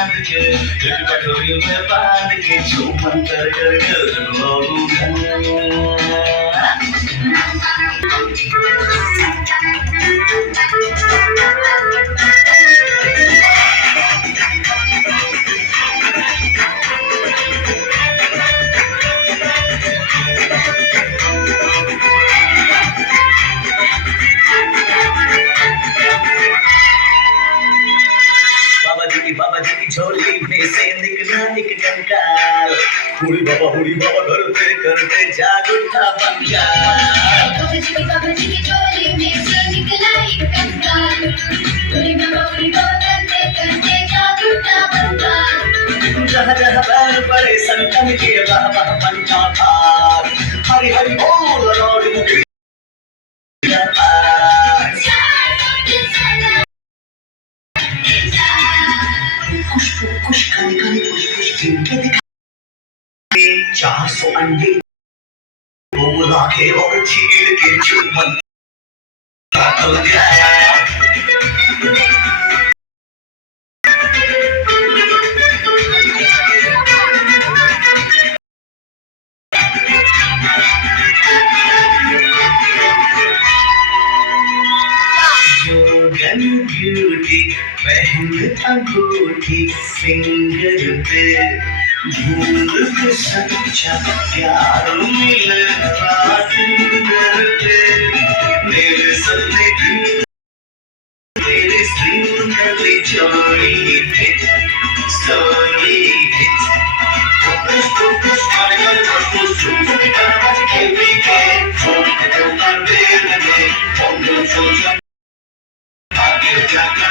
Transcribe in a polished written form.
बांध के एक कटोरी में बांध के चुम्बन कर कर बाबा जी की झोली में से निकला एक कंकाल। हुड़ी बाबा करते करते जाग उठा बंगाल। बाबा जी की झोली में से निकला एक कंकाल। हुड़ी बाबा करते करते जाग उठा बंगाल। जहाँ जहाँ पैर पड़े संतन के वाह वाह पंचा थार। हरि हरि बोल लौट मुखी कुछ खाने कुछ जिनके दिखाए 400 अंडे बोला के और चीर के चुम्बन हो गया। ब्यूटी पहन अंगूठी फिंगर पे भूल के सच्चा प्यार मिलता फिंगर पे मेरे सपने मेरे सिंगली चोरी हिट स्टोरी हिट कुछ पागल कुछ झूठ का के वीकेंड छोड़ के तो कर दे लगे हम लोग सोच आगे क्या क्या